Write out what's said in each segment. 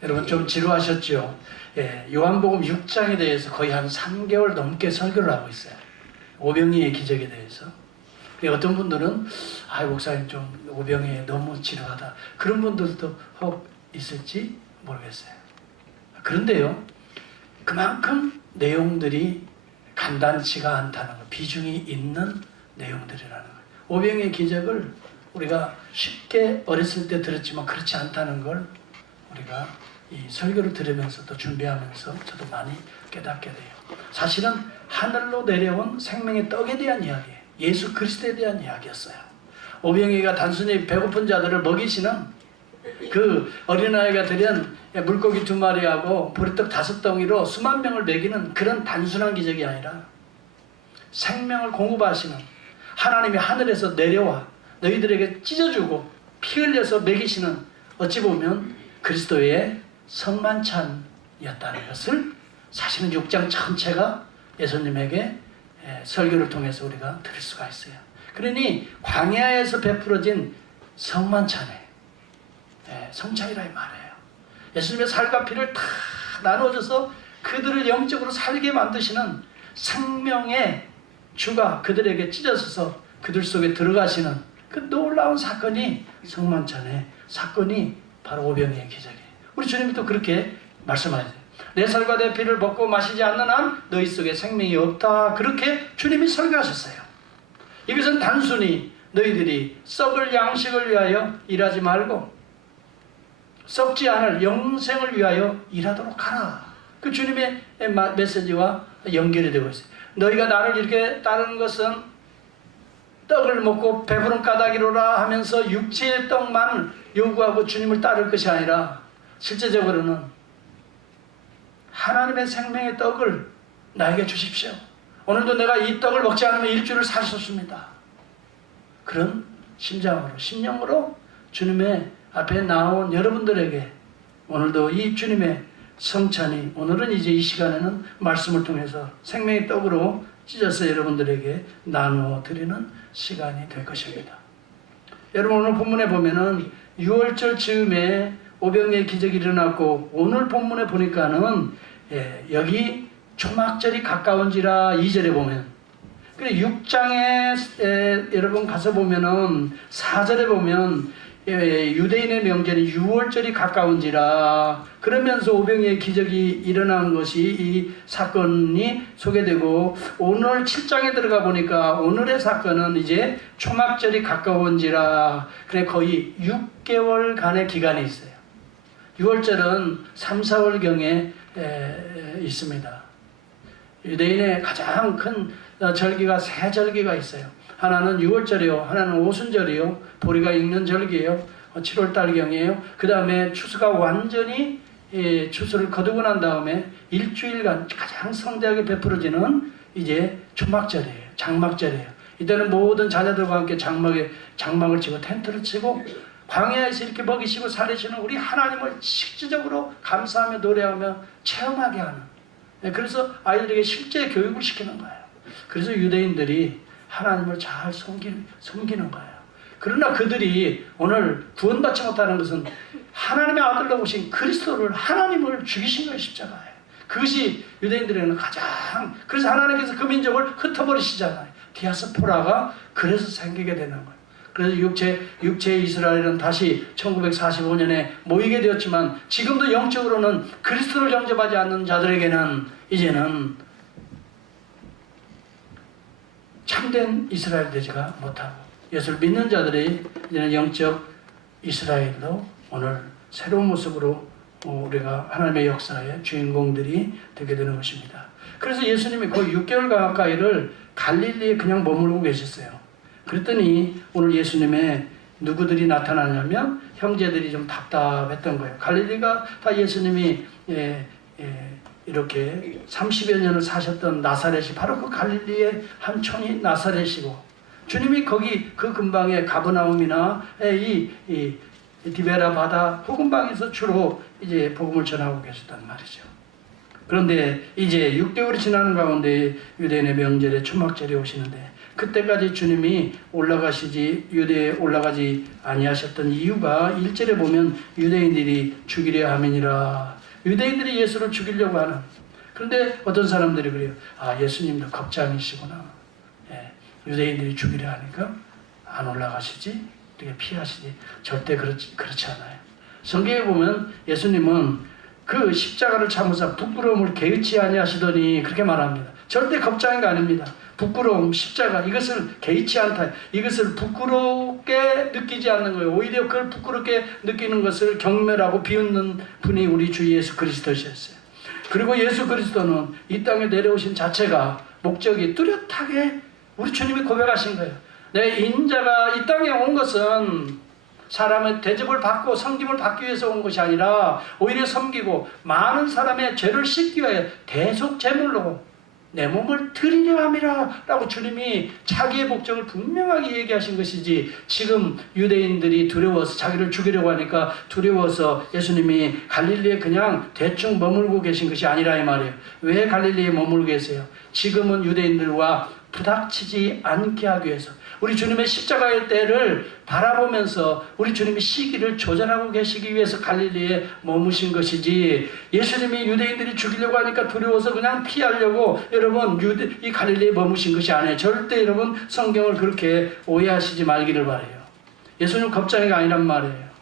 여러분 좀 지루하셨죠? 예, 요한복음 6장에 대해서 거의 한 3개월 넘게 설교를 하고 있어요. 오병이의 기적에 대해서. 어떤 분들은 목사님 좀 오병이에 너무 지루하다, 그런 분들도 혹 있을지 모르겠어요. 그런데요, 그만큼 내용들이 간단치가 않다는 거, 비중이 있는 내용들이라는 거예요. 오병이의 기적을 우리가 쉽게 어렸을 때 들었지만 그렇지 않다는 걸 우리가 이 설교를 들으면서도 준비하면서 저도 많이 깨닫게 돼요. 사실은 하늘로 내려온 생명의 떡에 대한 이야기예요. 예수 그리스도에 대한 이야기였어요. 오병이가 단순히 배고픈 자들을 먹이시는, 그 어린아이가 들인 물고기 2마리하고 보리떡 5덩이로 수만 명을 먹이는 그런 단순한 기적이 아니라 생명을 공급하시는 하나님이 하늘에서 내려와 너희들에게 찢어주고 피 흘려서 먹이시는, 어찌 보면 그리스도의 성만찬이었다는 것을 사실은 6장 전체가 예수님에게 설교를 통해서 우리가 들을 수가 있어요. 그러니 광야에서 베풀어진 성만찬에 성찬이라 이 말이에요. 예수님의 살과 피를 다 나눠줘서 그들을 영적으로 살게 만드시는 생명의 주가 그들에게 찢어져서 그들 속에 들어가시는 그 놀라운 사건이 성만찬의 사건이 바로 오병이의 기적이에요. 우리 주님이 또 그렇게 말씀하세요. 내 살과 내 피를 먹고 마시지 않는 한 너희 속에 생명이 없다. 그렇게 주님이 설교하셨어요. 이것은 단순히 너희들이 썩을 양식을 위하여 일하지 말고 썩지 않을 영생을 위하여 일하도록 하라. 그 주님의 메시지와 연결이 되고 있어요. 너희가 나를 이렇게 따르는 것은 떡을 먹고 배부른 까닭이로라 하면서 육체의 떡만 요구하고 주님을 따를 것이 아니라 실제적으로는 하나님의 생명의 떡을 나에게 주십시오. 오늘도 내가 이 떡을 먹지 않으면 일주일을 살 수 없습니다. 그런 심장으로, 심령으로 주님의 앞에 나온 여러분들에게 오늘도 이 주님의 성찬이, 오늘은 이제 이 시간에는 말씀을 통해서 생명의 떡으로 찢어서 여러분들에게 나누어 드리는 시간이 될 것입니다. 여러분, 오늘 본문에 보면은 6월절 즈음에 오병이의 기적이 일어났고, 오늘 본문에 보니까는 여기 초막절이 가까운지라 2절에 보면, 그래 6장에 여러분 가서 보면은 4절에 보면 유대인의 명절이 6월절이 가까운지라, 그러면서 오병이의 기적이 일어난 것이 이 사건이 소개되고, 오늘 7장에 들어가 보니까 오늘의 사건은 이제 초막절이 가까운지라, 그래 거의 6개월간의 기간이 있어요. 6월절은 3, 4월경에 있습니다. 유대인의 가장 큰 절기가 3절기가 있어요. 하나는 6월절이요, 하나는 오순절이요, 보리가 익는 절기예요, 7월달경이에요. 그 다음에 추수가 완전히 추수를 거두고 난 다음에 일주일간 가장 성대하게 베풀어지는 이제 초막절이에요, 장막절이에요. 이때는 모든 자녀들과 함께 장막을 치고 텐트를 치고 광야에서 이렇게 먹이시고 살리시는 우리 하나님을 실질적으로 감사하며 노래하며 체험하게 하는, 그래서 아이들에게 실제 교육을 시키는 거예요. 그래서 유대인들이 하나님을 잘 섬기는 거예요. 그러나 그들이 오늘 구원받지 못하는 것은 하나님의 아들로 오신 그리스도를, 하나님을 죽이신 거예요, 십자가에. 그것이 유대인들에게는 가장, 그래서 하나님께서 그 민족을 흩어버리시잖아요. 디아스포라가 그래서 생기게 되는 거예요. 그래서 육체의 이스라엘은 다시 1945년에 모이게 되었지만, 지금도 영적으로는 그리스도를 영접하지 않는 자들에게는 이제는 참된 이스라엘 되지가 못하고, 예수를 믿는 자들이 이제는 영적 이스라엘로 오늘 새로운 모습으로 우리가 하나님의 역사의 주인공들이 되게 되는 것입니다. 그래서 예수님이 거의 6개월 가까이를 갈릴리에 그냥 머물고 계셨어요. 그랬더니 오늘 예수님의 누구들이 나타나냐면 형제들이 좀 답답했던 거예요. 갈릴리가 다 예수님이 이렇게 30여 년을 사셨던 나사렛이 바로 그 갈릴리의 한 촌이 나사렛이고, 주님이 거기 그 근방에 가버나움이나 이 디베라 바다 호근방에서 주로 이제 복음을 전하고 계셨단 말이죠. 그런데 이제 6개월이 지나는 가운데 유대인의 명절에 초막절이 오시는데, 그때까지 주님이 유대에 올라가지 아니하셨던 이유가 1절에 보면 유대인들이 죽이려 함이니라. 유대인들이 예수를 죽이려고 하는. 그런데 어떤 사람들이 그래요. 아, 예수님도 겁장이시구나. 예, 유대인들이 죽이려 하니까 안 올라가시지? 이렇게 피하시지? 절대 그렇지 않아요. 성경에 보면 예수님은 그 십자가를 참으사 부끄러움을 개의치 아니하시더니 그렇게 말합니다. 절대 겁장이가 아닙니다. 부끄러움, 십자가, 이것을 개의치 않다. 이것을 부끄럽게 느끼지 않는 거예요. 오히려 그걸 부끄럽게 느끼는 것을 경멸하고 비웃는 분이 우리 주 예수 그리스도셨어요. 그리고 예수 그리스도는 이 땅에 내려오신 자체가 목적이 뚜렷하게 우리 주님이 고백하신 거예요. 내 인자가 이 땅에 온 것은 사람의 대접을 받고 섬김을 받기 위해서 온 것이 아니라 오히려 섬기고 많은 사람의 죄를 씻기 위해 대속 제물로 내 몸을 드리려 함이라 라고 주님이 자기의 목적을 분명하게 얘기하신 것이지, 지금 유대인들이 두려워서 자기를 죽이려고 하니까 두려워서 예수님이 갈릴리에 그냥 대충 머물고 계신 것이 아니라 이 말이에요. 왜 갈릴리에 머물고 계세요? 지금은 유대인들과 부닥치지 않게 하기 위해서, 우리 주님의 십자가의 때를 바라보면서 우리 주님이 시기를 조절하고 계시기 위해서 갈릴리에 머무신 것이지, 예수님이 유대인들이 죽이려고 하니까 두려워서 그냥 피하려고 여러분 이 갈릴리에 머무신 것이 아니에요. 절대 여러분 성경을 그렇게 오해하시지 말기를 바라요. 예수님 겁장이가 아니란 말이에요.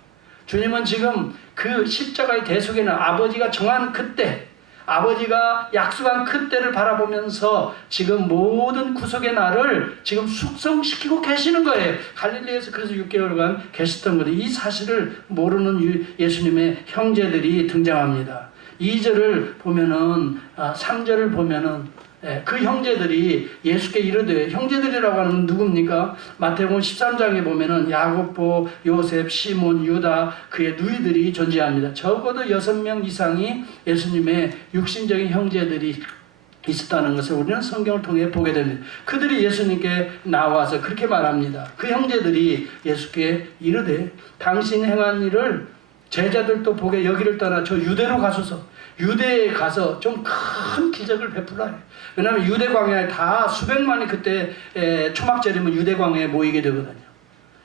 주님은 지금 그 십자가의 대속에는 아버지가 정한 그때, 아버지가 약속한 그때를 바라보면서 지금 모든 구속의 날을 지금 숙성시키고 계시는 거예요. 갈릴리에서 그래서 6개월간 계셨던 거예요. 이 사실을 모르는 예수님의 형제들이 등장합니다. 2절을 보면은, 3절을 보면은 그 형제들이 예수께 이르되, 형제들이라고 하는 누굽니까? 마태복음 13장에 보면은 야고보, 요셉, 시몬, 유다, 그의 누이들이 존재합니다. 적어도 6명 이상이 예수님의 육신적인 형제들이 있었다는 것을 우리는 성경을 통해 보게 됩니다. 그들이 예수님께 나와서 그렇게 말합니다. 그 형제들이 예수께 이르되, 당신 행한 일을 제자들도 보게 여기를 떠나 저 유대로 가소서. 유대에 가서 좀 큰 기적을 베풀어요. 왜냐하면 유대 광야에 다 수백만이 그때 초막절이면 유대 광야에 모이게 되거든요.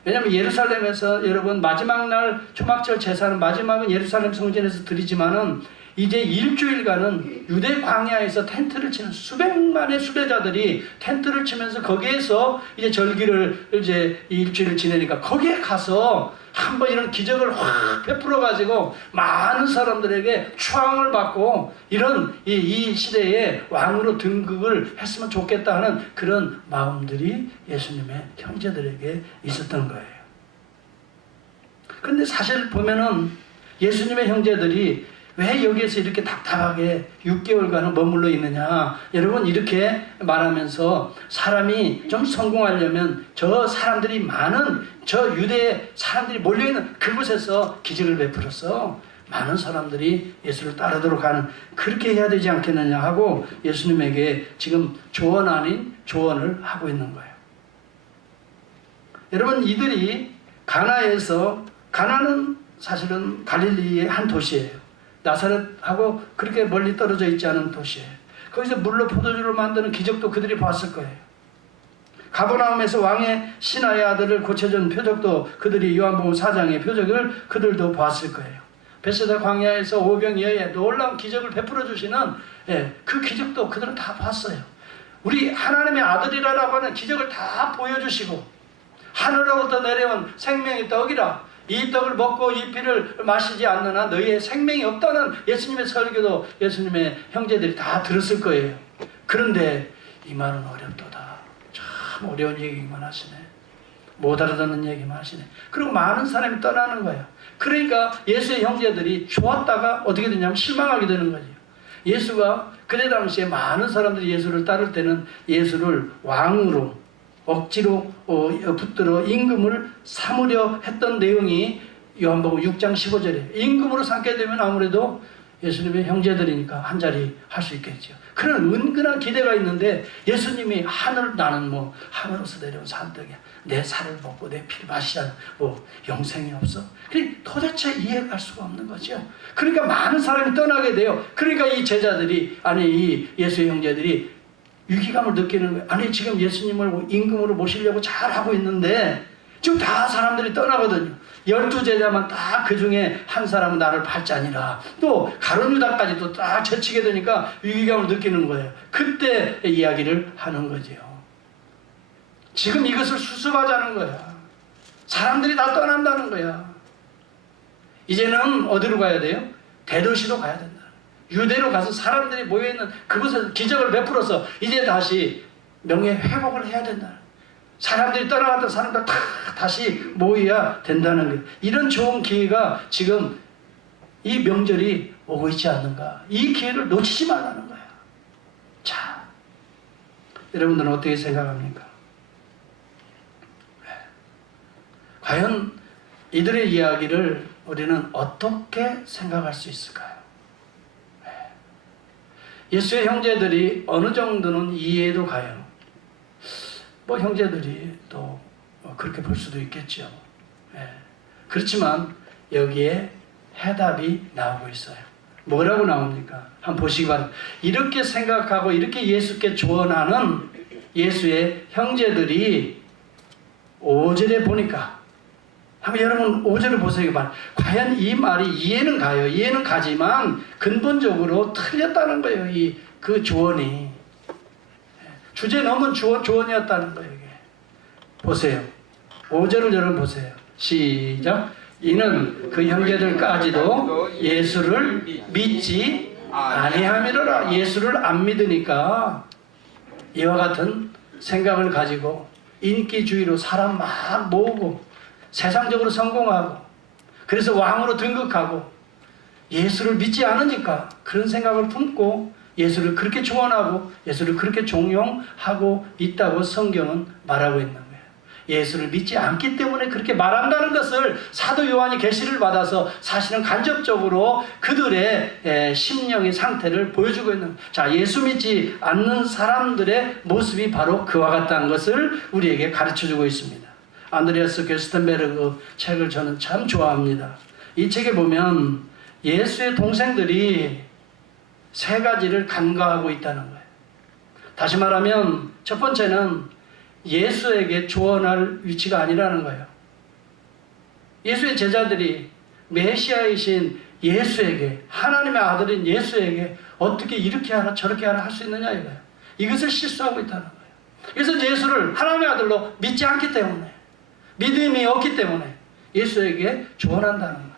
왜냐하면 예루살렘에서 여러분 마지막 날 초막절 제사는 마지막은 예루살렘 성전에서 드리지만은 이제 일주일간은 유대 광야에서 텐트를 치는 수백만의 수배자들이 텐트를 치면서 거기에서 이제 절기를 이제 일주일을 지내니까 거기에 가서 한번 이런 기적을 확 베풀어 가지고 많은 사람들에게 추앙을 받고 이런 이 시대에 왕으로 등극을 했으면 좋겠다 하는 그런 마음들이 예수님의 형제들에게 있었던 거예요. 그런데 사실 보면은 예수님의 형제들이 왜 여기에서 이렇게 답답하게 6개월간은 머물러 있느냐? 여러분 이렇게 말하면서 사람이 좀 성공하려면 저 사람들이 많은 저 유대의 사람들이 몰려있는 그곳에서 기적을 베풀어서 많은 사람들이 예수를 따르도록 하는, 그렇게 해야 되지 않겠느냐 하고 예수님에게 지금 조언 아닌 조언을 하고 있는 거예요. 여러분 이들이 가나는 사실은 갈릴리의 한 도시예요. 나사렛하고 그렇게 멀리 떨어져 있지 않은 도시예요. 거기서 물로 포도주를 만드는 기적도 그들이 봤을 거예요. 가버나움에서 왕의 신하의 아들을 고쳐준 표적도 그들이 요한복음 4장의 표적을 그들도 봤을 거예요. 베세다 광야에서 오병이어에 놀라운 기적을 베풀어 주시는 그 기적도 그들은 다 봤어요. 우리 하나님의 아들이라고 하는 기적을 다 보여주시고, 하늘로부터 내려온 생명의 떡이라, 이 떡을 먹고 이 피를 마시지 않는 한 너희의 생명이 없다는 예수님의 설교도 예수님의 형제들이 다 들었을 거예요. 그런데 이 말은 어렵도다. 참 어려운 얘기만 하시네. 못 알아듣는 얘기만 하시네. 그리고 많은 사람이 떠나는 거예요. 그러니까 예수의 형제들이 좋았다가 어떻게 되냐면 실망하게 되는 거죠. 예수가 그때 당시에 많은 사람들이 예수를 따를 때는 예수를 왕으로 억지로 붙들어 임금을 삼으려 했던 내용이 요한복음 6장 15절에 임금으로 삼게 되면 아무래도 예수님의 형제들이니까 한 자리 할 수 있겠죠. 그런 은근한 기대가 있는데 예수님이 나는 하늘에서 내려온 산떡이야. 내 살을 먹고 내 피를 마시잖아. 영생이 없어? 그러니까 도대체 이해할 수가 없는 거죠. 그러니까 많은 사람이 떠나게 돼요. 그러니까 이 제자들이, 이 예수의 형제들이 위기감을 느끼는 거예요. 아니 지금 예수님을 임금으로 모시려고 잘하고 있는데 지금 다 사람들이 떠나거든요. 12제자만 딱 그 중에 한 사람은 나를 팔자니라. 또 가룟 유다까지도 딱 제치게 되니까 위기감을 느끼는 거예요. 그때 이야기를 하는 거죠. 지금 이것을 수습하자는 거야. 사람들이 다 떠난다는 거야. 이제는 어디로 가야 돼요? 대도시로 가야 된다. 유대로 가서 사람들이 모여있는 그곳에서 기적을 베풀어서 이제 다시 명예 회복을 해야 된다. 사람들이 떠나갔던 사람들 다 다시 모여야 된다는 거예요. 이런 좋은 기회가 지금 이 명절이 오고 있지 않는가. 이 기회를 놓치지 말라는 거야. 자, 여러분들은 어떻게 생각합니까? 과연 이들의 이야기를 우리는 어떻게 생각할 수 있을까요? 예수의 형제들이 어느 정도는 이해도 가요. 뭐 형제들이 또 그렇게 볼 수도 있겠죠. 그렇지만 여기에 해답이 나오고 있어요. 뭐라고 나옵니까? 한번 보시기 바랍니다. 이렇게 생각하고 이렇게 예수께 조언하는 예수의 형제들이 5절에 보니까 한번 여러분 5절을 보세요. 과연 이 말이 이해는 가요. 이해는 가지만 근본적으로 틀렸다는 거예요. 그 조언이. 주제 넘은 조언이었다는 거예요. 이게. 보세요. 5절을 여러분 보세요. 시작. 이는 그 형제들까지도 예수를 믿지 아니함이로라. 예수를 안 믿으니까 이와 같은 생각을 가지고 인기주의로 사람 막 모으고 세상적으로 성공하고 그래서 왕으로 등극하고 예수를 믿지 않으니까 그런 생각을 품고 예수를 그렇게 조언하고 예수를 그렇게 종용하고 있다고 성경은 말하고 있는 거예요. 예수를 믿지 않기 때문에 그렇게 말한다는 것을 사도 요한이 계시를 받아서 사실은 간접적으로 그들의 심령의 상태를 보여주고 있는 거예요. 자, 예수 믿지 않는 사람들의 모습이 바로 그와 같다는 것을 우리에게 가르쳐주고 있습니다. 안드레아스 게스텐베르그 책을 저는 참 좋아합니다. 이 책에 보면 예수의 동생들이 세 가지를 간과하고 있다는 거예요. 다시 말하면 첫 번째는 예수에게 조언할 위치가 아니라는 거예요. 예수의 제자들이 메시아이신 예수에게, 하나님의 아들인 예수에게 어떻게 이렇게 하라 저렇게 하라 할 수 있느냐 이거예요. 이것을 실수하고 있다는 거예요. 그래서 예수를 하나님의 아들로 믿지 않기 때문에, 믿음이 없기 때문에 예수에게 조언한다는 거예요.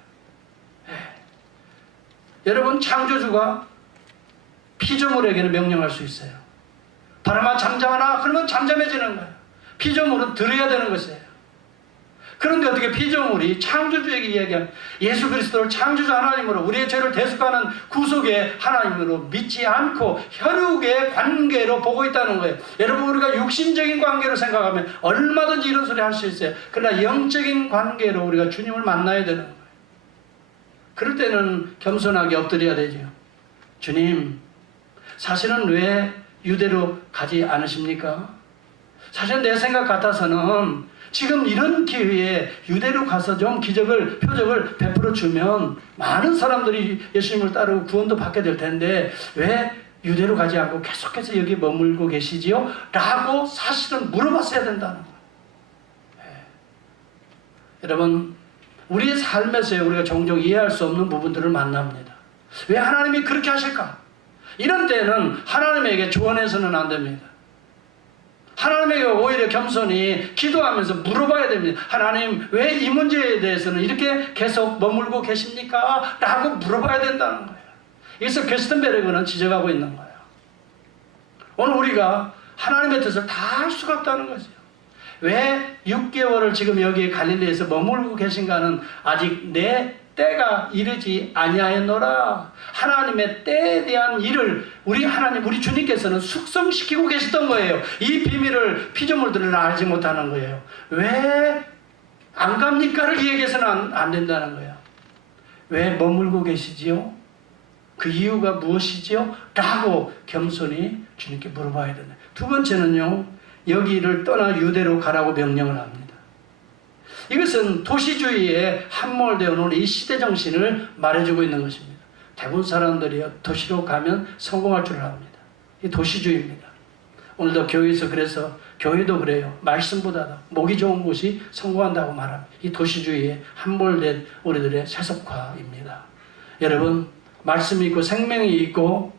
여러분, 창조주가 피조물에게는 명령할 수 있어요. 바람아 잠잠하라 그러면 잠잠해지는 거예요. 피조물은 들어야 되는 것이에요. 그런데 어떻게 피조물이 창조주에게 이야기하면 예수 그리스도를 창조주 하나님으로 우리의 죄를 대속하는 구속의 하나님으로 믿지 않고 혈육의 관계로 보고 있다는 거예요. 여러분, 우리가 육신적인 관계로 생각하면 얼마든지 이런 소리 할 수 있어요. 그러나 영적인 관계로 우리가 주님을 만나야 되는 거예요. 그럴 때는 겸손하게 엎드려야 되죠. 주님, 사실은 왜 유대로 가지 않으십니까? 사실 내 생각 같아서는 지금 이런 기회에 유대로 가서 좀 기적을, 표적을 베풀어 주면 많은 사람들이 예수님을 따르고 구원도 받게 될 텐데 왜 유대로 가지 않고 계속해서 여기 머물고 계시지요? 라고 사실은 물어봤어야 된다는 거예요. 여러분, 우리의 삶에서 우리가 종종 이해할 수 없는 부분들을 만납니다. 왜 하나님이 그렇게 하실까? 이런 때는 하나님에게 조언해서는 안 됩니다. 하나님에게 오히려 겸손히 기도하면서 물어봐야 됩니다. 하나님, 왜 이 문제에 대해서는 이렇게 계속 머물고 계십니까? 라고 물어봐야 된다는 거예요. 여기서 게스텐베르그는 지적하고 있는 거예요. 오늘 우리가 하나님의 뜻을 다 할 수가 없다는 거죠. 왜 6개월을 지금 여기 갈릴리에서 머물고 계신가는 아직 내 때가 이르지 아니하였노라. 하나님의 때에 대한 일을 우리 하나님, 우리 주님께서는 숙성시키고 계시던 거예요. 이 비밀을 피조물들은 알지 못하는 거예요. 왜 안 갑니까를 얘기해서는 안 된다는 거예요. 왜 머물고 계시지요? 그 이유가 무엇이지요? 라고 겸손히 주님께 물어봐야 된다. 두 번째는요, 여기를 떠나 유대로 가라고 명령을 합니다. 이것은 도시주의에 함몰되어 오는 이 시대 정신을 말해주고 있는 것입니다. 대부분 사람들이 도시로 가면 성공할 줄 압니다. 이 도시주의입니다. 오늘도 교회에서 그래서 교회도 그래요. 말씀보다도 목이 좋은 곳이 성공한다고 말합니다. 이 도시주의에 함몰된 우리들의 세속화입니다. 여러분, 말씀이 있고 생명이 있고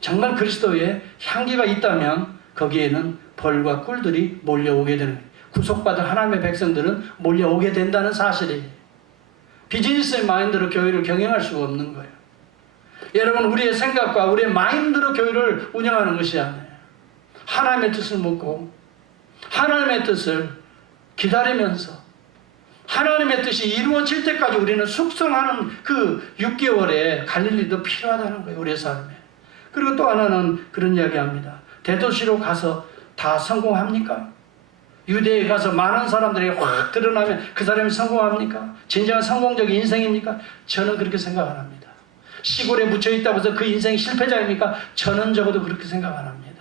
정말 그리스도의 향기가 있다면 거기에는 벌과 꿀들이 몰려오게 되는 거예요. 구속받은 하나님의 백성들은 몰려오게 된다는 사실이에요. 비즈니스의 마인드로 교회를 경영할 수가 없는 거예요. 여러분, 우리의 생각과 우리의 마인드로 교회를 운영하는 것이 아니에요. 하나님의 뜻을 묻고 하나님의 뜻을 기다리면서 하나님의 뜻이 이루어질 때까지 우리는 숙성하는 그 6개월의 갈릴리도 필요하다는 거예요. 우리의 삶에. 그리고 또 하나는 그런 이야기합니다. 대도시로 가서 다 성공합니까? 유대에 가서 많은 사람들이 확 드러나면 그 사람이 성공합니까? 진정한 성공적인 인생입니까? 저는 그렇게 생각 안 합니다. 시골에 묻혀있다고 해서 그 인생이 실패자입니까? 저는 적어도 그렇게 생각 안 합니다.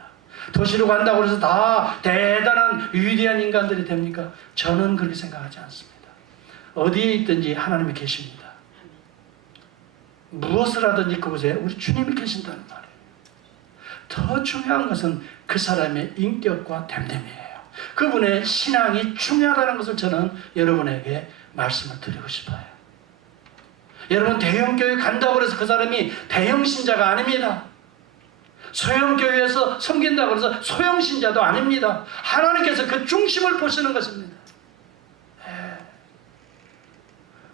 도시로 간다고 해서 다 대단한 위대한 인간들이 됩니까? 저는 그렇게 생각하지 않습니다. 어디에 있든지 하나님이 계십니다. 무엇을 하든지 그곳에 우리 주님이 계신다는 말이에요. 더 중요한 것은 그 사람의 인격과 됨됨이에요. 그분의 신앙이 중요하다는 것을 저는 여러분에게 말씀을 드리고 싶어요. 여러분, 대형교회 간다고 해서 그 사람이 대형신자가 아닙니다. 소형교회에서 섬긴다고 해서 소형신자도 아닙니다. 하나님께서 그 중심을 보시는 것입니다.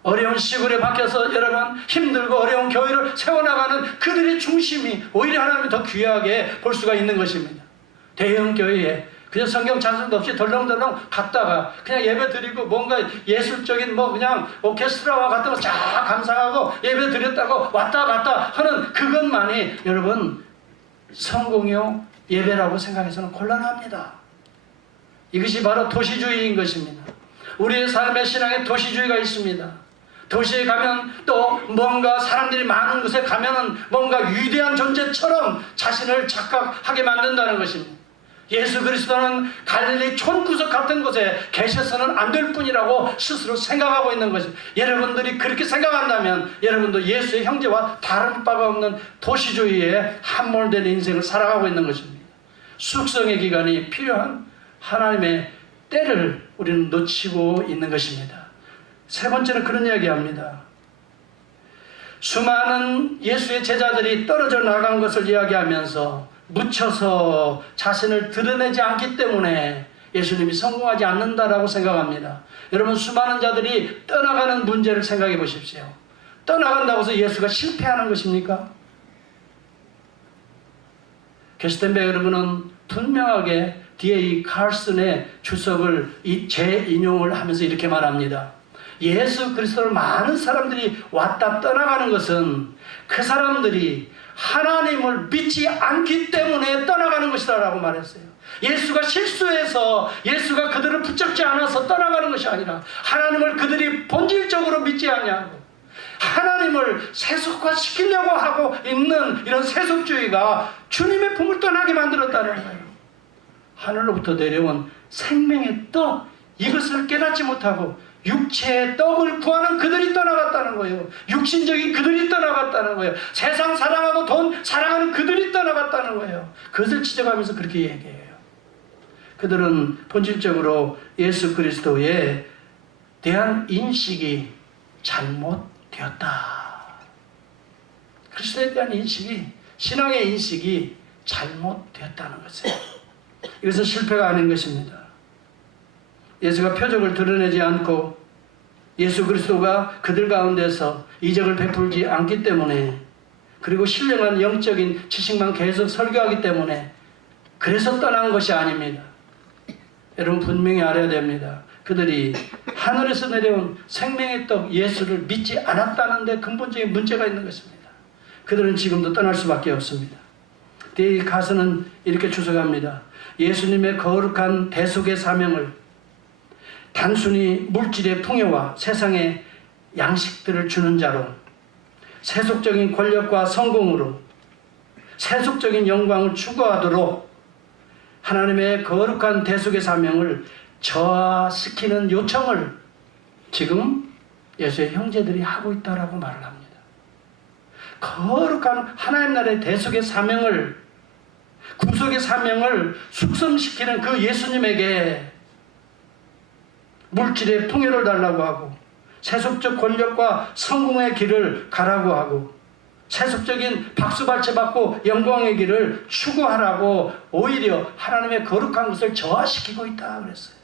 어려운 시골에 박혀서 여러분 힘들고 어려운 교회를 세워나가는 그들의 중심이 오히려 하나님이 더 귀하게 볼 수가 있는 것입니다. 대형교회에 그냥 성경 찬송도 없이 덜렁덜렁 갔다가 그냥 예배 드리고 뭔가 예술적인 그냥 오케스트라와 같은 거 쫙 감상하고 예배 드렸다고 왔다 갔다 하는 그것만이 여러분 성공용 예배라고 생각해서는 곤란합니다. 이것이 바로 도시주의인 것입니다. 우리의 삶의 신앙에 도시주의가 있습니다. 도시에 가면 또 뭔가 사람들이 많은 곳에 가면은 뭔가 위대한 존재처럼 자신을 착각하게 만든다는 것입니다. 예수 그리스도는 갈릴리 촌구석 같은 곳에 계셔서는 안 될 뿐이라고 스스로 생각하고 있는 것입니다. 여러분들이 그렇게 생각한다면 여러분도 예수의 형제와 다른 바가 없는 도시주의에 함몰된 인생을 살아가고 있는 것입니다. 숙성의 기간이 필요한 하나님의 때를 우리는 놓치고 있는 것입니다. 세 번째는 그런 이야기합니다. 수많은 예수의 제자들이 떨어져 나간 것을 이야기하면서 묻혀서 자신을 드러내지 않기 때문에 예수님이 성공하지 않는다라고 생각합니다. 여러분, 수많은 자들이 떠나가는 문제를 생각해 보십시오. 떠나간다고 해서 예수가 실패하는 것입니까? 게스텐베 여러분은 분명하게 D.A. 칼슨의 주석을 재인용을 하면서 이렇게 말합니다. 예수 그리스도를 많은 사람들이 왔다 떠나가는 것은 그 사람들이 하나님을 믿지 않기 때문에 떠나가는 것이다 라고 말했어요. 예수가 실수해서 예수가 그들을 붙잡지 않아서 떠나가는 것이 아니라 하나님을 그들이 본질적으로 믿지 않냐고 하나님을 세속화시키려고 하고 있는 이런 세속주의가 주님의 품을 떠나게 만들었다는 거예요. 하늘로부터 내려온 생명의 떡, 이것을 깨닫지 못하고 육체의 떡을 구하는 그들이 떠나갔다는 거예요. 육신적인 그들이 떠나갔다는 거예요. 세상 사랑하고 돈 사랑하는 그들이 떠나갔다는 거예요. 그것을 지적하면서 그렇게 얘기해요. 그들은 본질적으로 예수 그리스도에 대한 인식이 잘못되었다. 그리스도에 대한 인식이, 신앙의 인식이 잘못되었다는 것이에요. 이것은 실패가 아닌 것입니다. 예수가 표적을 드러내지 않고 예수 그리스도가 그들 가운데서 이적을 베풀지 않기 때문에, 그리고 신령한 영적인 지식만 계속 설교하기 때문에 그래서 떠난 것이 아닙니다. 여러분, 분명히 알아야 됩니다. 그들이 하늘에서 내려온 생명의 떡 예수를 믿지 않았다는 데 근본적인 문제가 있는 것입니다. 그들은 지금도 떠날 수밖에 없습니다. D.A. 칼슨은 이렇게 주석합니다. 예수님의 거룩한 대속의 사명을 단순히 물질의 풍요와 세상의 양식들을 주는 자로, 세속적인 권력과 성공으로 세속적인 영광을 추구하도록 하나님의 거룩한 대속의 사명을 저하시키는 요청을 지금 예수의 형제들이 하고 있다라고 말을 합니다. 거룩한 하나님 나라의 대속의 사명을 구속의 사명을 숙성시키는 그 예수님에게 물질의 풍요를 달라고 하고 세속적 권력과 성공의 길을 가라고 하고 세속적인 박수발채 받고 영광의 길을 추구하라고 오히려 하나님의 거룩한 것을 저하시키고 있다 그랬어요.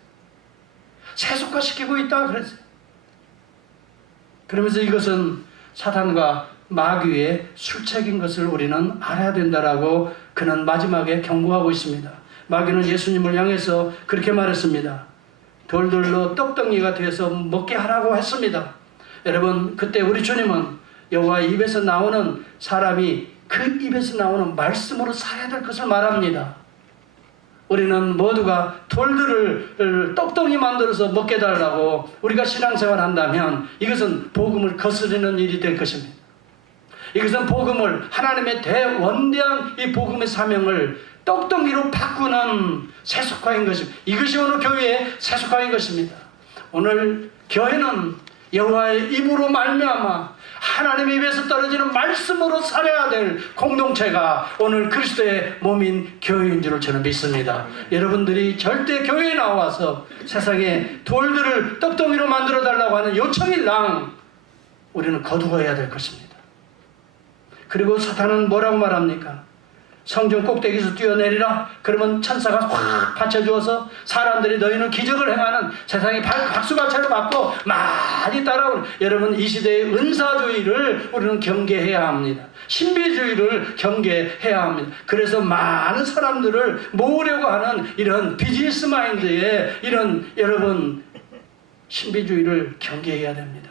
세속화시키고 있다 그랬어요. 그러면서 이것은 사탄과 마귀의 술책인 것을 우리는 알아야 된다라고 그는 마지막에 경고하고 있습니다. 마귀는 예수님을 향해서 그렇게 말했습니다. 돌들로 떡덩이가 되어서 먹게 하라고 했습니다. 여러분, 그때 우리 주님은 여호와의 입에서 나오는 사람이 그 입에서 나오는 말씀으로 살아야 될 것을 말합니다. 우리는 모두가 돌들을 떡덩이 만들어서 먹게 달라고 우리가 신앙생활 한다면 이것은 복음을 거스르는 일이 될 것입니다. 이것은 복음을, 하나님의 대원대한 이 복음의 사명을 떡덩이로 바꾸는 세속화인 것입니다. 이것이 오늘 교회의 세속화인 것입니다. 오늘 교회는 여호와의 입으로 말미암아 하나님의 입에서 떨어지는 말씀으로 살아야 될 공동체가 오늘 그리스도의 몸인 교회인 줄 저는 믿습니다. 여러분들이 절대 교회에 나와서 세상에 돌들을 떡덩이로 만들어 달라고 하는 요청일랑 우리는 거두어야 될 것입니다. 그리고 사탄은 뭐라고 말합니까? 성전 꼭대기에서 뛰어내리라. 그러면 천사가 확 받쳐주어서 사람들이 너희는 기적을 행하는 세상에 박수갈채를 받고 많이 따라오는, 여러분 이 시대의 은사주의를 우리는 경계해야 합니다. 신비주의를 경계해야 합니다. 그래서 많은 사람들을 모으려고 하는 이런 비즈니스 마인드의 이런 여러분 신비주의를 경계해야 됩니다.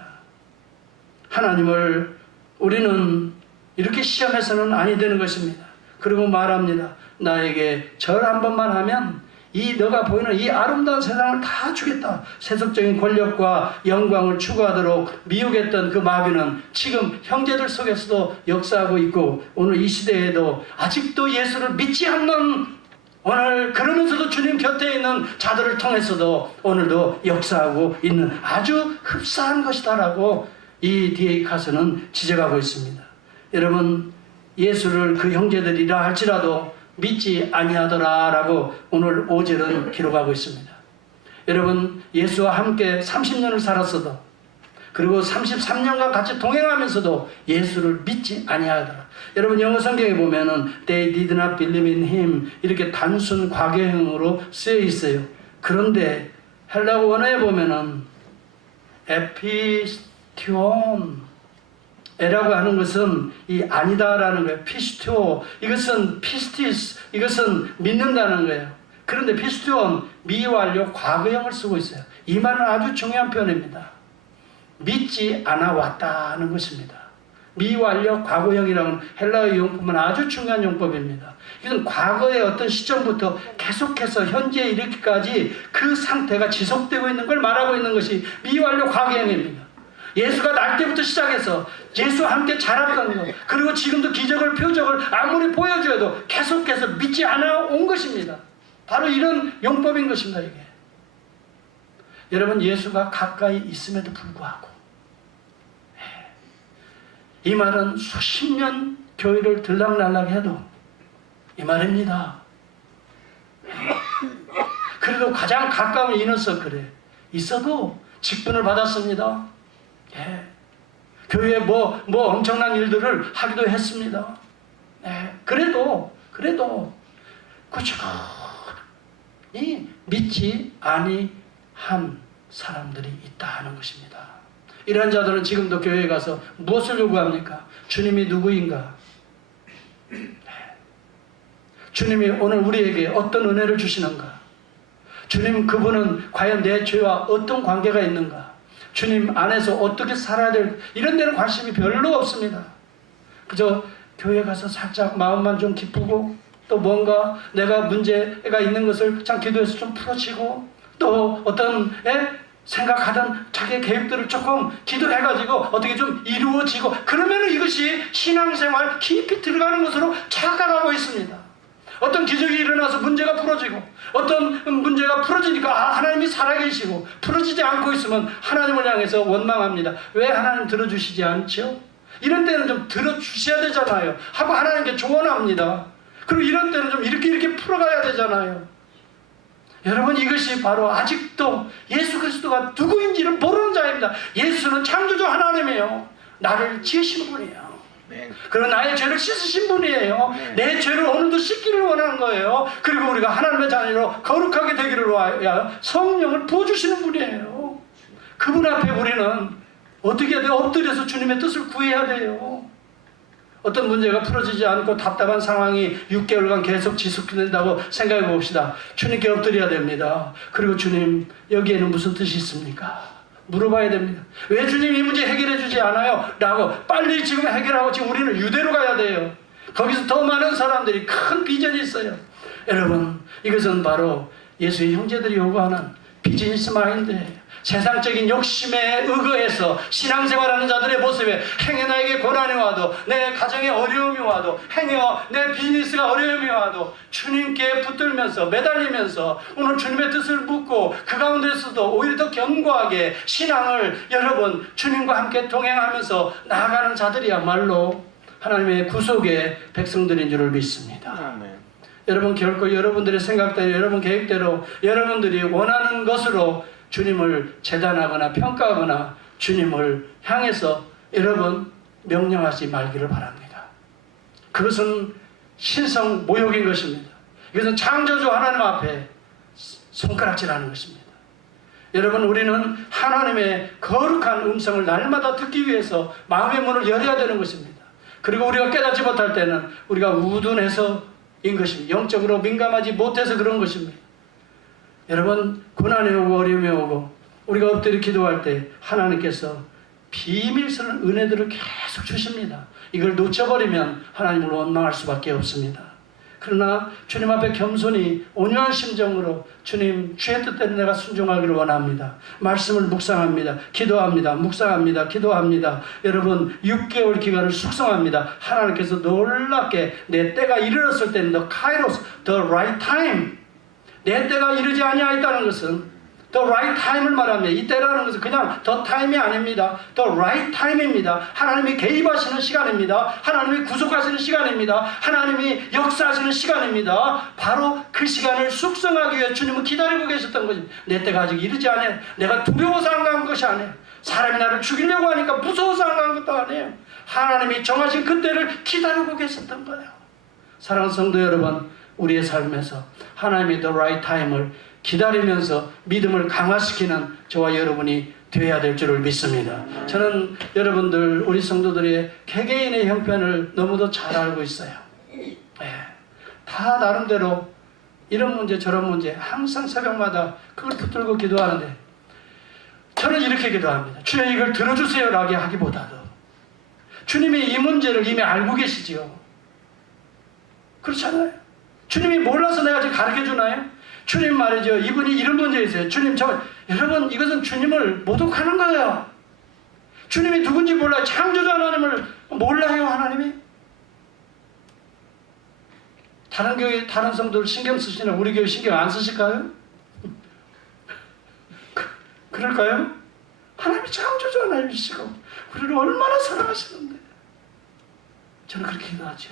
하나님을 우리는 이렇게 시험해서는 아니 되는 것입니다. 그리고 말합니다. 나에게 절 한 번만 하면 이 너가 보이는 이 아름다운 세상을 다 주겠다. 세속적인 권력과 영광을 추구하도록 미혹했던 그 마귀는 지금 형제들 속에서도 역사하고 있고 오늘 이 시대에도 아직도 예수를 믿지 않는, 오늘 그러면서도 주님 곁에 있는 자들을 통해서도 오늘도 역사하고 있는 아주 흡사한 것이다라고 이 D.A. 카스는 지적하고 있습니다. 여러분, 예수를 그 형제들이라 할지라도 믿지 아니하더라라고 오늘 5절은 기록하고 있습니다. 여러분, 예수와 함께 30년을 살았어도 그리고 33년간 같이 동행하면서도 예수를 믿지 아니하더라. 여러분, 영어 성경에 보면은 They did not believe in him 이렇게 단순 과거형으로 쓰여 있어요. 그런데 헬라어 원어에 보면은 에피스티온 에라고 하는 것은 이 아니다라는 거예요. 피스티오, 이것은 피스티스, 이것은 믿는다는 거예요. 그런데 피스티온 미완료 과거형을 쓰고 있어요. 이 말은 아주 중요한 표현입니다. 믿지 않아 왔다는 것입니다. 미완료 과거형이라는 헬라어 용법은 아주 중요한 용법입니다. 이것은 과거의 어떤 시점부터 계속해서 현재에 이르기까지 그 상태가 지속되고 있는 걸 말하고 있는 것이 미완료 과거형입니다. 예수가 날 때부터 시작해서 예수와 함께 자랐던 것, 그리고 지금도 기적을 표적을 아무리 보여줘도 계속해서 믿지 않아 온 것입니다. 바로 이런 용법인 것입니다. 이게 여러분, 예수가 가까이 있음에도 불구하고 이 말은 수십 년 교회를 들락날락 해도 이 말입니다. 그래도 가장 가까운 이너서클에 있어도 직분을 받았습니다. 예. 교회에 뭐 엄청난 일들을 하기도 했습니다. 예. 그래도 꾸준히 믿지 아니한 사람들이 있다 하는 것입니다. 이러한 자들은 지금도 교회에 가서 무엇을 요구합니까? 주님이 누구인가? 예. 주님이 오늘 우리에게 어떤 은혜를 주시는가? 주님, 그분은 과연 내 죄와 어떤 관계가 있는가? 주님 안에서 어떻게 살아야 될, 이런 데는 관심이 별로 없습니다. 그저 교회 가서 살짝 마음만 좀 기쁘고 또 뭔가 내가 문제가 있는 것을 참 기도해서 좀 풀어지고 또 어떤 생각하던 자기의 계획들을 조금 기도해가지고 어떻게 좀 이루어지고 그러면 이것이 신앙생활 깊이 들어가는 것으로 착각하고 있습니다. 어떤 기적이 일어나서 문제가 풀어지고 어떤 문제가 풀어지니까 하나님이 살아계시고 풀어지지 않고 있으면 하나님을 향해서 원망합니다. 왜 하나님 들어주시지 않죠? 이런 때는 좀 들어주셔야 되잖아요 하고 하나님께 조언합니다. 그리고 이런 때는 좀 이렇게 풀어가야 되잖아요. 여러분, 이것이 바로 아직도 예수 그리스도가 누구인지를 모르는 자입니다. 예수는 창조주 하나님이에요. 나를 지으신 분이에요. 그리고 나의 죄를 씻으신 분이에요. 내 죄를 오늘도 씻기를 원하는 거예요. 그리고 우리가 하나님의 자녀로 거룩하게 되기를 위하여 성령을 부어주시는 분이에요. 그분 앞에 우리는 어떻게 해야 돼요? 엎드려서 주님의 뜻을 구해야 돼요. 어떤 문제가 풀어지지 않고 답답한 상황이 6개월간 계속 지속된다고 생각해 봅시다. 주님께 엎드려야 됩니다. 그리고 주님, 여기에는 무슨 뜻이 있습니까? 물어봐야 됩니다. 왜 주님 이 문제 해결해 주지 않아요? 라고 빨리 지금 해결하고 지금 우리는 유대로 가야 돼요. 거기서 더 많은 사람들이 큰 비전이 있어요. 여러분, 이것은 바로 예수의 형제들이 요구하는 비즈니스 마인드예요. 세상적인 욕심에 의거해서 신앙생활하는 자들의 모습에 행여 나에게 고난이 와도, 내 가정에 어려움이 와도, 행여 내 비즈니스가 어려움이 와도 주님께 붙들면서 매달리면서 오늘 주님의 뜻을 묻고 그 가운데서도 오히려 더 견고하게 신앙을 여러분 주님과 함께 동행하면서 나아가는 자들이야말로 하나님의 구속의 백성들인 줄을 믿습니다. 여러분, 결코 여러분들의 생각대로, 여러분 계획대로, 여러분들이 원하는 것으로 주님을 재단하거나 평가하거나 주님을 향해서 여러분 명령하지 말기를 바랍니다. 그것은 신성 모욕인 것입니다. 이것은 창조주 하나님 앞에 손가락질하는 것입니다. 여러분, 우리는 하나님의 거룩한 음성을 날마다 듣기 위해서 마음의 문을 열어야 되는 것입니다. 그리고 우리가 깨닫지 못할 때는 우리가 우둔해서인 것입니다. 영적으로 민감하지 못해서 그런 것입니다. 여러분, 고난이 오고 어려움이 오고 우리가 엎드려 기도할 때 하나님께서 비밀스러운 은혜들을 계속 주십니다. 이걸 놓쳐버리면 하나님을 원망할 수밖에 없습니다. 그러나 주님 앞에 겸손히 온유한 심정으로 주님, 주의 뜻대로 내가 순종하기를 원합니다. 말씀을 묵상합니다. 기도합니다. 묵상합니다. 기도합니다. 여러분, 6개월 기간을 숙성합니다. 하나님께서 놀랍게 내 때가 이르렀을 때는 the kairos, the right time, 내 때가 이르지 아니하였다는 것은 the right time을 말합니다. 이 때라는 것은 그냥 the time이 아닙니다. the right time입니다. 하나님이 개입하시는 시간입니다. 하나님이 구속하시는 시간입니다. 하나님이 역사하시는 시간입니다. 바로 그 시간을 숙성하기 위해 주님은 기다리고 계셨던 것입니다. 내 때가 아직 이르지 않아요. 내가 두려워서 안 간 것이 아니에요. 사람이 나를 죽이려고 하니까 무서워서 안 간 것도 아니에요. 하나님이 정하신 그 때를 기다리고 계셨던 거예요. 사랑하는 성도 여러분, 우리의 삶에서 하나님의 the right time을 기다리면서 믿음을 강화시키는 저와 여러분이 되어야 될 줄을 믿습니다. 저는 여러분들, 우리 성도들의 개개인의 형편을 너무도 잘 알고 있어요. 다 나름대로 이런 문제 저런 문제 항상 새벽마다 그걸 붙들고 기도하는데, 저는 이렇게 기도합니다. 주여, 이걸 들어주세요 라고 하기보다도 주님이 이 문제를 이미 알고 계시지요. 그렇잖아요. 주님이 몰라서 내가 지금 가르쳐주나요? 주님 말이죠. 이분이 이런 문제 있어요. 주님, 여러분, 이것은 주님을 모독하는 거예요. 주님이 누군지 몰라요. 창조주 하나님을 몰라요, 하나님이? 다른 교회, 다른 성도들 신경 쓰시나 우리 교회 신경 안 쓰실까요? 그럴까요? 하나님이 창조주 하나님이시고 우리를 얼마나 사랑하시는데. 저는 그렇게 기도하죠.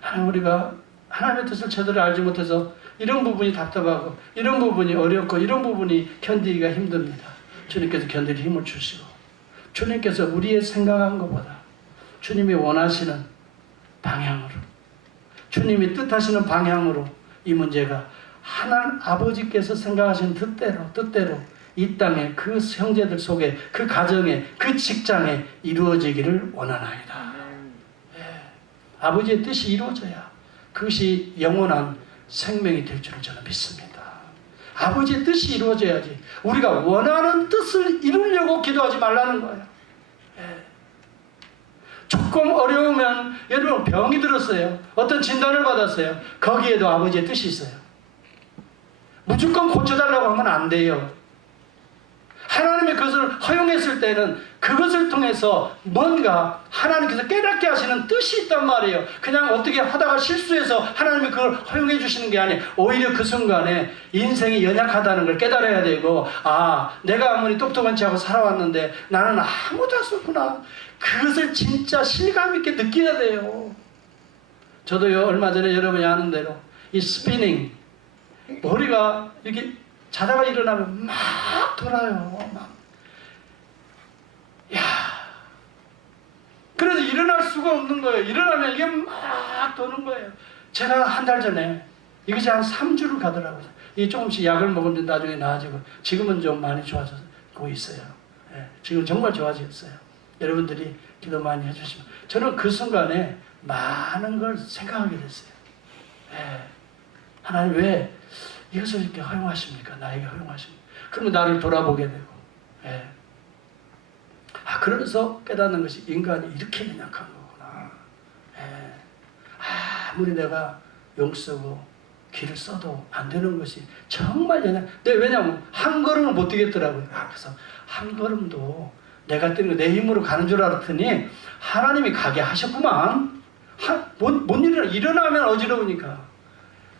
하나님, 우리가 하나님의 뜻을 제대로 알지 못해서 이런 부분이 답답하고 이런 부분이 어렵고 이런 부분이 견디기가 힘듭니다. 주님께서 견딜 힘을 주시고 주님께서 우리의 생각한 것보다 주님이 원하시는 방향으로, 주님이 뜻하시는 방향으로 이 문제가 하나님 아버지께서 생각하신 뜻대로 이 땅에 그 형제들 속에, 그 가정에, 그 직장에 이루어지기를 원하나이다. 아버지의 뜻이 이루어져야 그것이 영원한 생명이 될 줄을 저는 믿습니다. 아버지의 뜻이 이루어져야지. 우리가 원하는 뜻을 이루려고 기도하지 말라는 거예요. 조금 어려우면, 여러분 병이 들었어요. 어떤 진단을 받았어요. 거기에도 아버지의 뜻이 있어요. 무조건 고쳐달라고 하면 안 돼요. 하나님이 그것을 허용했을 때는 그것을 통해서 뭔가 하나님께서 깨닫게 하시는 뜻이 있단 말이에요. 그냥 어떻게 하다가 실수해서 하나님이 그걸 허용해 주시는 게 아니에요. 오히려 그 순간에 인생이 연약하다는 걸 깨달아야 되고, 아, 내가 아무리 똑똑한 척하고 살아왔는데 나는 아무도 할 수 없구나. 그것을 진짜 실감 있게 느껴야 돼요. 저도요, 얼마 전에 여러분이 아는 대로 이 스피닝, 머리가 이렇게 자다가 일어나면 막 돌아요. 막. 야, 그래서 일어날 수가 없는 거예요. 일어나면 이게 막 도는 거예요. 제가 한 달 전에 이것이 한 3주를 가더라고요. 이 조금씩 약을 먹으면 나중에 나아지고, 지금은 좀 많이 좋아지고 있어요. 예, 지금 정말 좋아졌어요. 여러분들이 기도 많이 해주시면. 저는 그 순간에 많은 걸 생각하게 됐어요. 예, 하나님 왜 이것을 이렇게 허용하십니까? 나에게 허용하십니까? 그러면 나를 돌아보게 되고, 예. 그러면서 깨닫는 것이 인간이 이렇게 연약한 거구나. 예. 아무리 내가 용 쓰고 길을 써도 안 되는 것이 정말 연약. 왜냐하면 한 걸음을 못 뛰겠더라고요. 그래서 한 걸음도 내가 뛰는 거 내 힘으로 가는 줄 알았더니 하나님이 가게 하셨구만. 못 일어나면 어지러우니까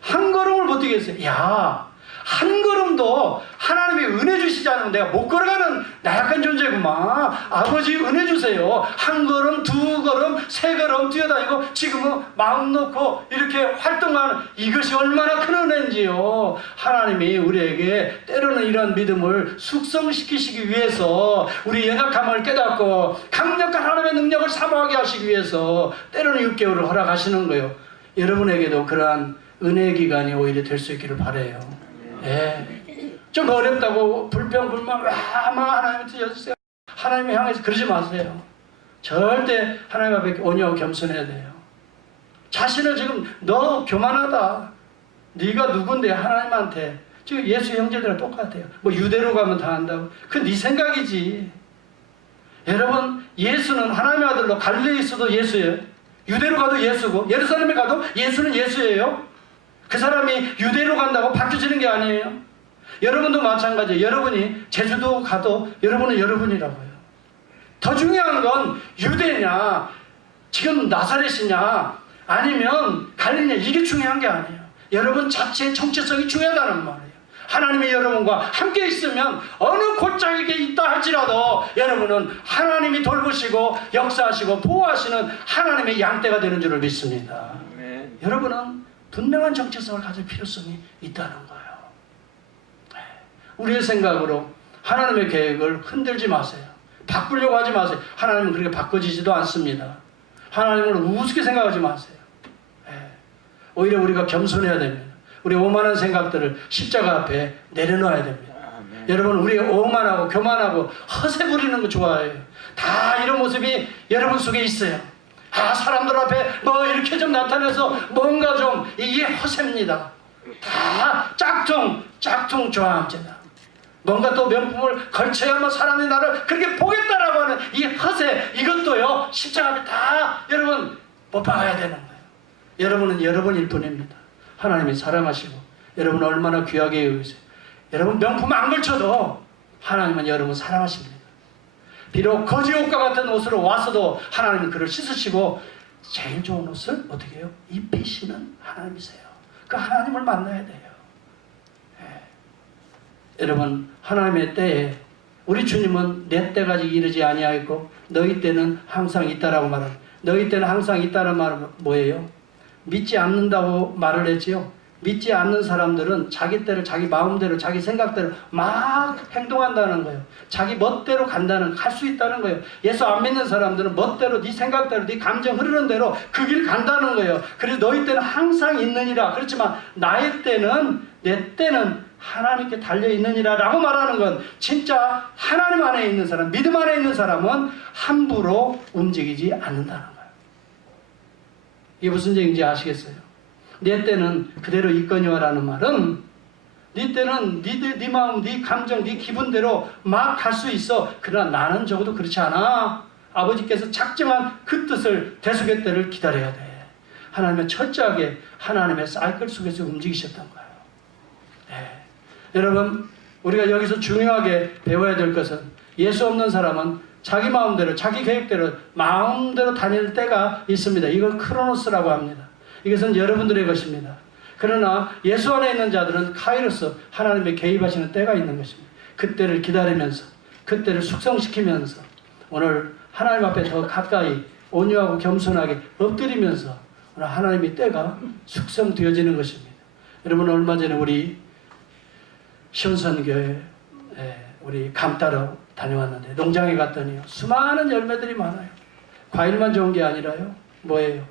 한 걸음을 못 뛰겠어요. 야, 한 걸음도 하나님이 은혜 주시지 않으면 내가 못 걸어가는 나약한 존재구만. 아버지 은혜 주세요. 한 걸음, 두 걸음, 세 걸음 뛰어다니고 지금은 마음 놓고 이렇게 활동하는 이것이 얼마나 큰 은혜인지요. 하나님이 우리에게 때로는 이런 믿음을 숙성시키시기 위해서 우리 연약함을 깨닫고 강력한 하나님의 능력을 사모하게 하시기 위해서 때로는 6개월을 허락하시는 거예요. 여러분에게도 그러한 은혜의 기간이 오히려 될 수 있기를 바라요. 예. 좀 어렵다고 불평불만 막 하나님한테 여주세요. 하나님을 향해서 그러지 마세요. 절대 하나님 앞에 온유하고 겸손해야 돼요. 자신을 지금 너 교만하다. 네가 누군데 하나님한테. 지금 예수 형제들이랑 똑같아요. 뭐 유대로 가면 다 한다고. 그건 네 생각이지. 여러분, 예수는 하나님의 아들로 갈릴리에 있어도 예수예요. 유대로 가도 예수고 예루살렘에 가도 예수는 예수예요. 그 사람이 유대로 간다고 바뀌어지는 게 아니에요. 여러분도 마찬가지예요. 여러분이 제주도 가도 여러분은 여러분이라고요. 더 중요한 건 유대냐, 지금 나사렛이냐, 아니면 갈릴리냐, 이게 중요한 게 아니에요. 여러분 자체의 정체성이 중요하다는 말이에요. 하나님이 여러분과 함께 있으면 어느 골짜기에 있다 할지라도 여러분은 하나님이 돌보시고 역사하시고 보호하시는 하나님의 양떼가 되는 줄을 믿습니다. 여러분은 분명한 정체성을 가질 필요성이 있다는 거예요. 우리의 생각으로 하나님의 계획을 흔들지 마세요. 바꾸려고 하지 마세요. 하나님은 그렇게 바꿔지지도 않습니다. 하나님을 우습게 생각하지 마세요. 오히려 우리가 겸손해야 됩니다. 우리의 오만한 생각들을 십자가 앞에 내려놓아야 됩니다. 여러분, 우리 오만하고 교만하고 허세 부리는 거 좋아해요. 다 이런 모습이 여러분 속에 있어요. 사람들 앞에 뭐 이렇게 좀 나타내서 뭔가 좀, 이게 허세입니다. 다 짝퉁 좋아합니다. 뭔가 또 명품을 걸쳐야만 사람이 나를 그렇게 보겠다라고 하는 이 허세, 이것도요 십자가 앞에 다 여러분 못 박아야 되는 거예요. 여러분은 여러분일 뿐입니다. 하나님이 사랑하시고 여러분을 얼마나 귀하게 여기세요. 여러분 명품 안 걸쳐도 하나님은 여러분 사랑하십니다. 비록 거지 옷과 같은 옷으로 왔어도 하나님은 그를 씻으시고 제일 좋은 옷을 어떻게 해요? 입히시는 하나님이세요. 그 하나님을 만나야 돼요. 여러분, 하나님의 때에 우리 주님은 내 때까지 이르지 아니하였고 너희 때는 항상 있다라고 말합니다. 너희 때는 항상 있다는 말은 뭐예요? 믿지 않는다고 말을 했지요. 믿지 않는 사람들은 자기 때를 자기 마음대로 자기 생각대로 막 행동한다는 거예요. 자기 멋대로 갈 수 있다는 거예요. 예수 안 믿는 사람들은 멋대로 네 생각대로 네 감정 흐르는 대로 그 길 간다는 거예요. 그래서 너희 때는 항상 있느니라. 그렇지만 나의 때는, 내 때는 하나님께 달려있느니라 라고 말하는 건 진짜 하나님 안에 있는 사람, 믿음 안에 있는 사람은 함부로 움직이지 않는다는 거예요. 이게 무슨 얘기인지 아시겠어요? 내 때는 그대로 있거니와라는 말은 네 때는 네 마음, 네 감정, 네 기분대로 막 갈 수 있어. 그러나 나는 적어도 그렇지 않아. 아버지께서 작정한 그 뜻을 대속의 때를 기다려야 돼. 하나님은 철저하게 하나님의 사이클 속에서 움직이셨던 거예요. 네. 여러분, 우리가 여기서 중요하게 배워야 될 것은 예수 없는 사람은 자기 마음대로 자기 계획대로 마음대로 다닐 때가 있습니다. 이걸 크로노스라고 합니다. 이것은 여러분들의 것입니다. 그러나 예수 안에 있는 자들은 카이로스, 하나님의 개입하시는 때가 있는 것입니다. 그때를 기다리면서 그때를 숙성시키면서 오늘 하나님 앞에 더 가까이 온유하고 겸손하게 엎드리면서 하나님의 때가 숙성되어지는 것입니다. 여러분 얼마 전에 우리 시온선교회 우리 감 따러 다녀왔는데 농장에 갔더니 수많은 열매들이 많아요. 과일만 좋은 게 아니라요. 뭐예요?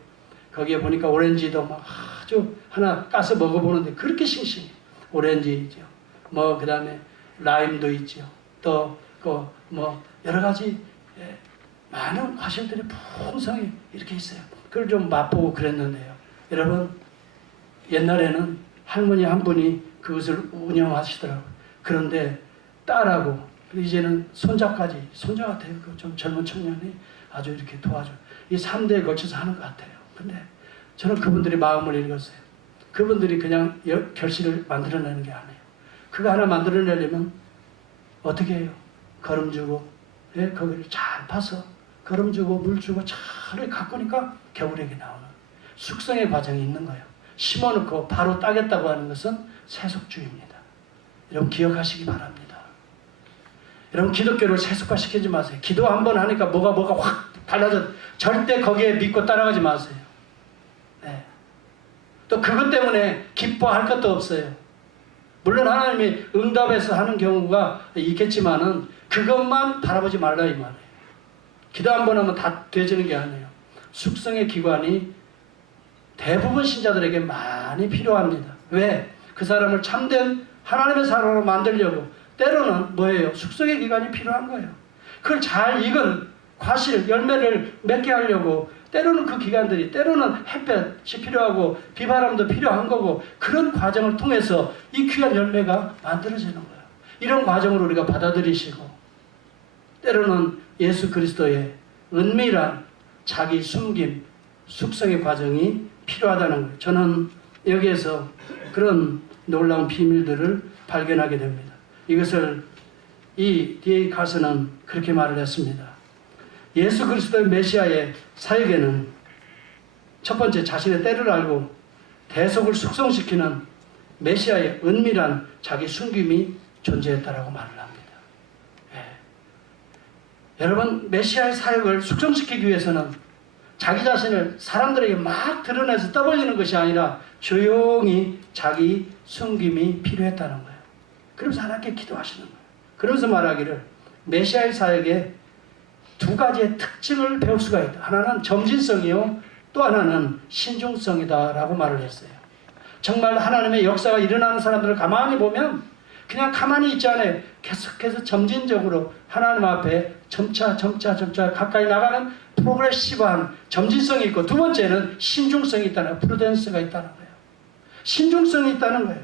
거기에 보니까 오렌지도 막 아주 하나 까서 먹어보는데 그렇게 싱싱해. 오렌지죠. 뭐 그 다음에 라임도 있죠. 또 뭐 여러 가지 많은 과실들이 풍성히 이렇게 있어요. 그걸 좀 맛보고 그랬는데요. 여러분 옛날에는 할머니 한 분이 그것을 운영하시더라고요. 그런데 딸하고 이제는 손자까지 손자 같아요. 그 좀 젊은 청년이 아주 이렇게 도와줘요. 이 3대에 걸쳐서 하는 것 같아요. 근데 저는 그분들의 마음을 읽었어요. 그분들이 그냥 결실을 만들어내는 게 아니에요. 그거 하나 만들어내려면 어떻게 해요? 거름 주고 거기를 잘 파서 거름 주고 물 주고 잘 가꾸니까 겨울에게 나오는 숙성의 과정이 있는 거예요. 심어놓고 바로 따겠다고 하는 것은 세속주의입니다. 여러분 기억하시기 바랍니다. 여러분 기독교를 세속화시키지 마세요. 기도 한번 하니까 뭐가 확 달라져. 절대 거기에 믿고 따라가지 마세요. 네. 또 그것 때문에 기뻐할 것도 없어요. 물론 하나님이 응답해서 하는 경우가 있겠지만은 그것만 바라보지 말라 이 말이에요. 기도 한번 하면 다 되지는 게 아니에요. 숙성의 기관이 대부분 신자들에게 많이 필요합니다. 왜? 그 사람을 참된 하나님의 사람으로 만들려고 때로는 뭐예요? 숙성의 기관이 필요한 거예요. 그걸 잘 익은 과실, 열매를 맺게 하려고 때로는 그 기간들이 때로는 햇볕이 필요하고 비바람도 필요한 거고 그런 과정을 통해서 이 귀한 열매가 만들어지는 거예요. 이런 과정을 우리가 받아들이시고 때로는 예수 그리스도의 은밀한 자기 숨김, 숙성의 과정이 필요하다는 거예요. 저는 여기에서 그런 놀라운 비밀들을 발견하게 됩니다. 이것을 이 D.A. 카슨은 그렇게 말을 했습니다. 예수 그리스도의 메시아의 사역에는 첫 번째 자신의 때를 알고 대속을 숙성시키는 메시아의 은밀한 자기 숨김이 존재했다라고 말을 합니다. 여러분 메시아의 사역을 숙성시키기 위해서는 자기 자신을 사람들에게 막 드러내서 떠벌리는 것이 아니라 조용히 자기 숨김이 필요했다는 거예요. 그러면서 하나님께 기도하시는 거예요. 그러면서 말하기를 메시아의 사역에 두 가지의 특징을 배울 수가 있다. 하나는 점진성이요. 또 하나는 신중성이다 라고 말을 했어요. 정말 하나님의 역사가 일어나는 사람들을 가만히 보면 그냥 가만히 있지 않아요. 계속해서 점진적으로 하나님 앞에 점차 가까이 나가는 프로그레시브한 점진성이 있고 두 번째는 신중성이 있다는 거예요. 프루덴스가 있다는 거예요. 신중성이 있다는 거예요.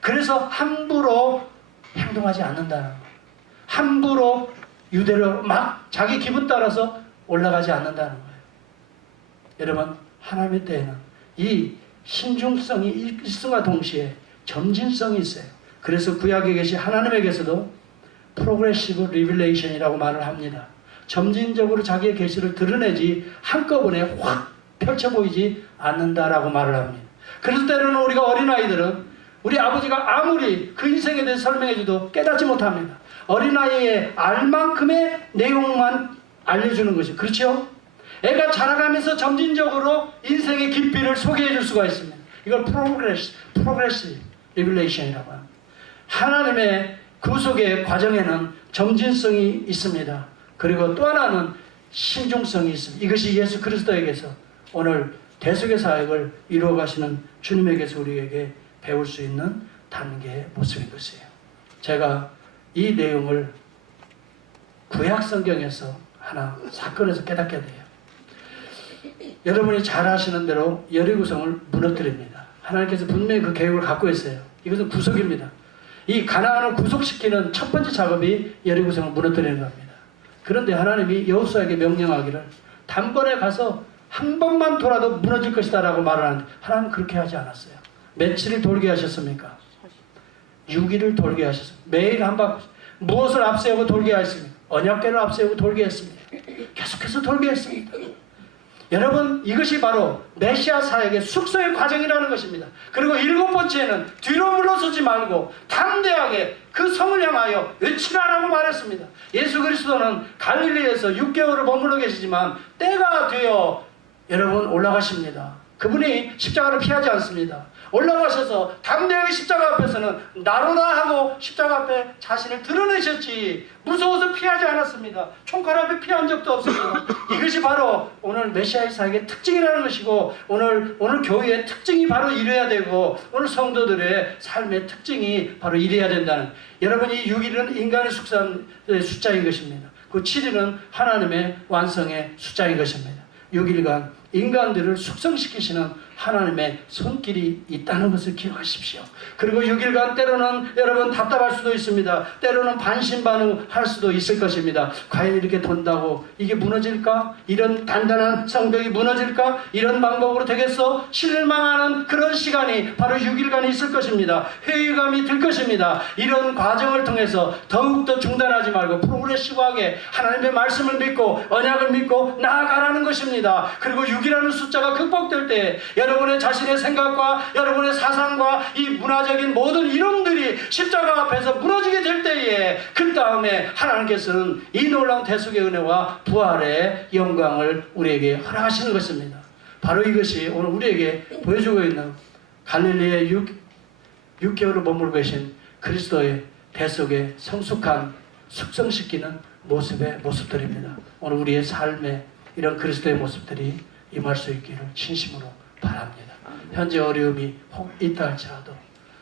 그래서 함부로 행동하지 않는다는 거예요. 함부로 유대로 막 자기 기분 따라서 올라가지 않는다는 거예요. 여러분 하나님의 때에는 이 신중성이 일성과 동시에 점진성이 있어요. 그래서 구약에 계신 하나님에게서도 프로그레시브 리빌레이션이라고 말을 합니다. 점진적으로 자기의 계시를 드러내지 한꺼번에 확 펼쳐 보이지 않는다라고 말을 합니다. 그래서 때로는 우리가 어린아이들은 우리 아버지가 아무리 그 인생에 대해서 설명해줘도 깨닫지 못합니다. 어린아이의 알만큼의 내용만 알려주는 것이 그렇죠? 애가 자라가면서 점진적으로 인생의 깊이를 소개해 줄 수가 있습니다. 이걸 프로그레시브 리빌레이션이라고 합니다. 하나님의 구속의 과정에는 점진성이 있습니다. 그리고 또 하나는 신중성이 있습니다. 이것이 예수 그리스도에게서 오늘 대속의 사역을 이루어 가시는 주님에게서 우리에게 배울 수 있는 단계의 모습인 것이에요. 제가 이 내용을 구약 성경에서 하나 사건에서 깨닫게 돼요. 여러분이 잘 아시는 대로 여리고성을 무너뜨립니다. 하나님께서 분명히 그 계획을 갖고 있어요. 이것은 구속입니다. 이 가나안을 구속시키는 첫 번째 작업이 여리고성을 무너뜨리는 겁니다. 그런데 하나님이 여호수아에게 명령하기를 단번에 가서 한 번만 돌아도 무너질 것이다 라고 말을 하는데 하나님은 그렇게 하지 않았어요. 며칠을 돌게 하셨습니까? 6일을 돌게 하셨습니다. 매일 한 바퀴. 무엇을 앞세우고 돌게 하셨습니까? 언약궤를 앞세우고 돌게 했습니다. 계속해서 돌게 했습니다. 여러분 이것이 바로 메시아 사역의 숙성의 과정이라는 것입니다. 그리고 7번째는 뒤로 물러서지 말고 담대하게 그 성을 향하여 외치라라고 말했습니다. 예수 그리스도는 갈릴리에서 6개월을 머물러 계시지만 때가 되어 여러분 올라가십니다. 그분이 십자가를 피하지 않습니다. 올라가셔서 담대하게 십자가 앞에서는 나로다 하고 십자가 앞에 자신을 드러내셨지 무서워서 피하지 않았습니다. 총칼 앞에 피한 적도 없습니다. 이것이 바로 오늘 메시아의 사역의 특징이라는 것이고 오늘 교회의 특징이 바로 이래야 되고 오늘 성도들의 삶의 특징이 바로 이래야 된다는, 여러분 이 6일은 인간의 숫자인 것입니다. 그 7일은 하나님의 완성의 숫자인 것입니다. 6일간 인간들을 숙성시키시는 하나님의 손길이 있다는 것을 기억하십시오. 그리고 6일간 때로는 여러분 답답할 수도 있습니다. 때로는 반신반의할 수도 있을 것입니다. 과연 이렇게 돈다고 이게 무너질까? 이런 단단한 성벽이 무너질까? 이런 방법으로 되겠어? 실망하는 그런 시간이 바로 6일간이 있을 것입니다. 회의감이 들 것입니다. 이런 과정을 통해서 더욱더 중단하지 말고 프로그레시브하게 하나님의 말씀을 믿고 언약을 믿고 나아가라는 것입니다. 그리고 6이라는 숫자가 극복될 때 여러분의 자신의 생각과 여러분의 사상과 이 문화적인 모든 이론들이 십자가 앞에서 무너지게 될 때에 그 다음에 하나님께서는 이 놀라운 대속의 은혜와 부활의 영광을 우리에게 허락하시는 것입니다. 바로 이것이 오늘 우리에게 보여주고 있는 갈릴리에 6개월을 머물고 계신 그리스도의 대속의 성숙한 숙성시키는 모습들입니다. 오늘 우리의 삶에 이런 그리스도의 모습들이 임할 수 있기를 진심으로 바랍니다. 현재 어려움이 혹 있다 할지라도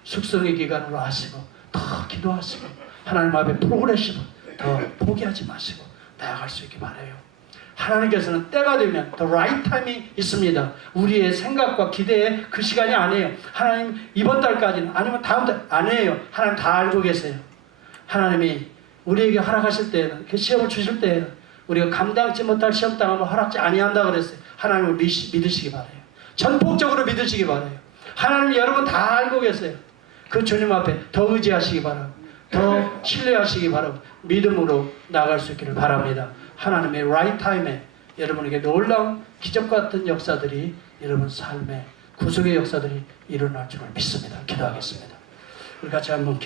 숙성의 기간으로 하시고 더 기도하시고 하나님 앞에 프로그레시브 더 포기하지 마시고 나아갈 수 있기 바라요. 하나님께서는 때가 되면 the right time이 있습니다. 우리의 생각과 기대의 그 시간이 아니에요. 하나님 이번 달까지는 아니면 다음 달 아니에요. 하나님 다 알고 계세요. 하나님이 우리에게 허락하실 때에는 그 시험을 주실 때에는 우리가 감당치 못할 시험 당하면 허락지 아니한다 그랬어요. 하나님을 믿으시기 바라요. 전폭적으로 믿으시기 바라요. 하나님 여러분 다 알고 계세요. 그 주님 앞에 더 의지하시기 바라고 더 신뢰하시기 바라고 믿음으로 나아갈 수 있기를 바랍니다. 하나님의 right time에 여러분에게 놀라운 기적 같은 역사들이 여러분 삶의 구속의 역사들이 일어날 줄을 믿습니다. 기도하겠습니다. 우리 같이 한번